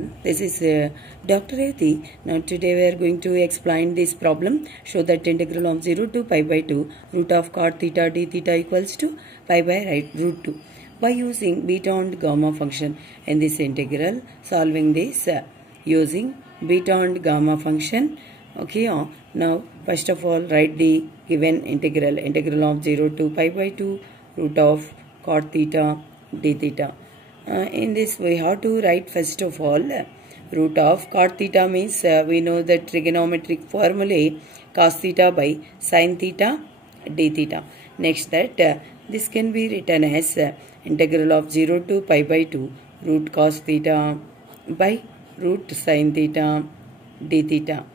This is Dr. Eti. Now today we are going to explain this problem. Show that integral of 0 to pi by 2 root of cot theta d theta equals to pi by root 2 by using beta and gamma function. In this integral, solving this using beta and gamma function. Okay, now first of all write the given integral of 0 to pi by 2 root of cot theta d theta. In this we have to write first of all root of cot theta means we know the trigonometric formulae cos theta by sin theta d theta. Next that this can be written as integral of 0 to pi by 2 root cos theta by root sin theta d theta.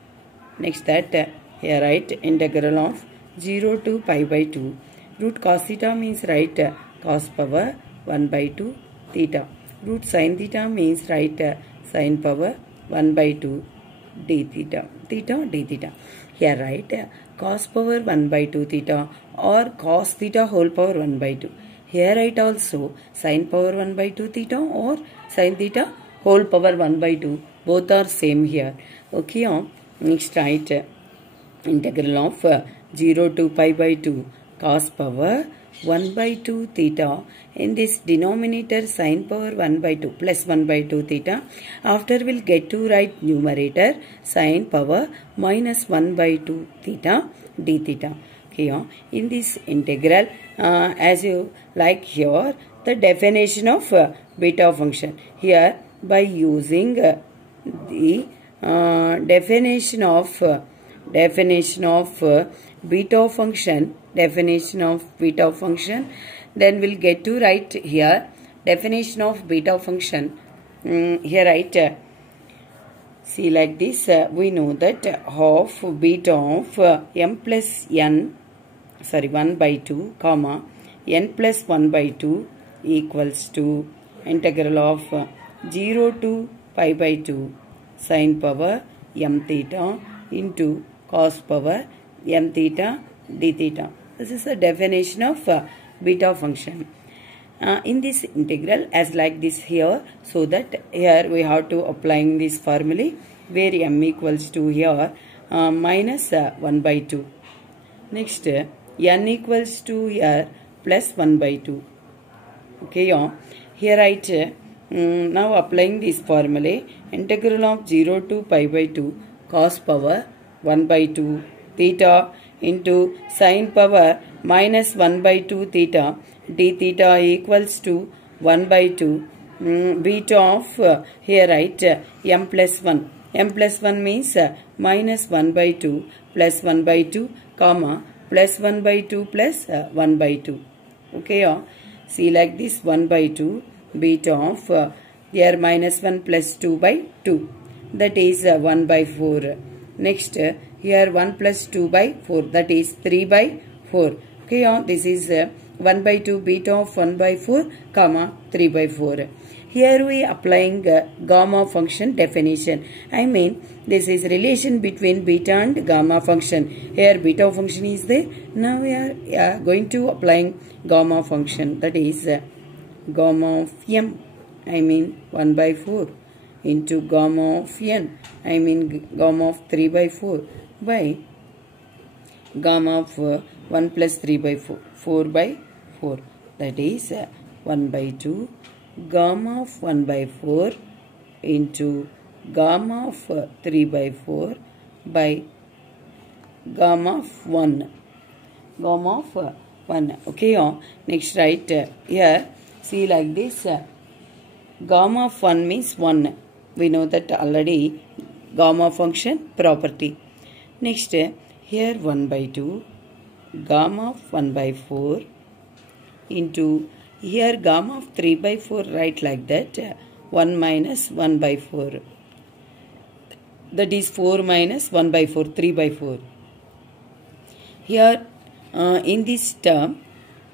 Next that here write integral of 0 to pi by 2 root cos theta means write cos power 1 by 2 theta. Root sin theta means write sin power 1 by 2 d theta. Theta d theta. Here write cos power 1 by 2 theta or cos theta whole power 1 by 2. Here write also sin power 1 by 2 theta or sin theta whole power 1 by 2. Both are same here. Okay. Next write integral of 0 to pi by 2 cos power 1 by 2 theta. In this denominator sin power 1 by 2 plus 1 by 2 theta. After we'll get to write numerator sin power minus 1 by 2 theta d theta. Okay, in this integral as you like here the definition of beta function. Here by using the definition of beta function, then we'll get to write here definition of beta function. Here write see like this we know that half beta of m plus n 1 by 2 comma n plus 1 by 2 equals to integral of 0 to pi by 2 sin power m theta into cos power m theta d theta. This is the definition of beta function. In this integral as like this here, so that here we have to applying this formula where m equals to here minus 1 by 2. Next n equals to here plus 1 by 2. Okay, here write now applying this formula integral of 0 to pi by 2 cos power 1 by 2 theta into sin power minus 1 by 2 theta d theta equals to 1 by 2 beta of here write m plus 1. M plus 1 means minus 1 by 2 plus 1 by 2 comma plus 1 by 2 plus 1 by 2. Okay, see like this 1 by 2 beta of here minus 1 plus 2 by 2 that is 1 by 4. Next here 1 plus 2 by 4 that is 3 by 4. Okay, this is 1 by 2 beta of 1 by 4 comma 3 by 4. Here we applying gamma function definition. I mean this is relation between beta and gamma function. Here beta function is there. Now we are going to applying gamma function, that is gamma of m, I mean 1 by 4 into gamma of n, I mean gamma of 3 by 4 by gamma of 1 plus 3 by 4, 4 by 4, that is 1 by 2 gamma of 1 by 4 into gamma of 3 by 4 by gamma of 1. Gamma of 1. Okay, next write here see like this gamma of 1 means 1. We know that already gamma function property. Next here 1 by 2 gamma of 1 by 4 into here gamma of 3 by 4 write like that 1 minus 1 by 4, that is 4 minus 1 by 4, 3 by 4. Here in this term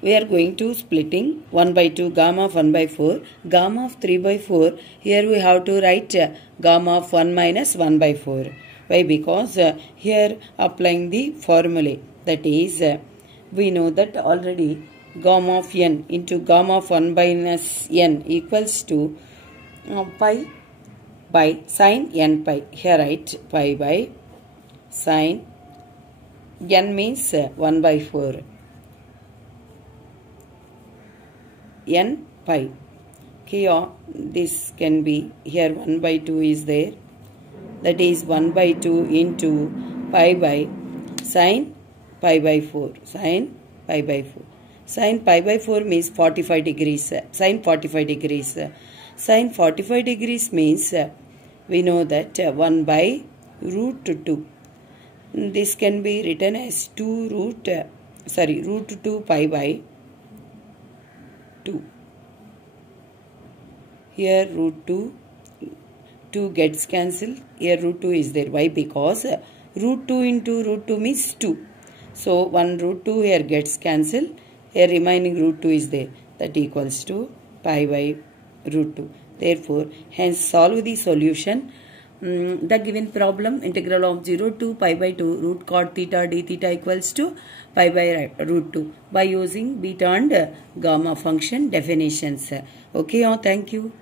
we are going to splitting 1 by 2 gamma of 1 by 4 gamma of 3 by 4. Here we have to write gamma of 1 minus 1 by 4. Why? Because here applying the formula, that is we know that already gamma of n into gamma of 1 minus n equals to pi by sin n pi. Here write pi by sin n means 1 by 4. N pi. Here this can be, here 1 by 2 is there. That is 1 by 2 into pi by sin pi by 4. Sin pi by 4. Sin pi by 4 means 45 degrees. Sin 45 degrees. Sin 45 degrees means we know that 1 by root 2. This can be written as root 2 pi by 2. Here root 2 gets cancelled. Here root 2 is there. Why? Because root 2 into root 2 means 2. So 1 root 2 here gets cancelled. Here remaining root 2 is there. That equals to pi by root 2. Therefore, hence solve the solution. The given problem, integral of 0 to pi by 2 root cot theta d theta equals to pi by root 2 by using beta and gamma function definitions. Okay, thank you.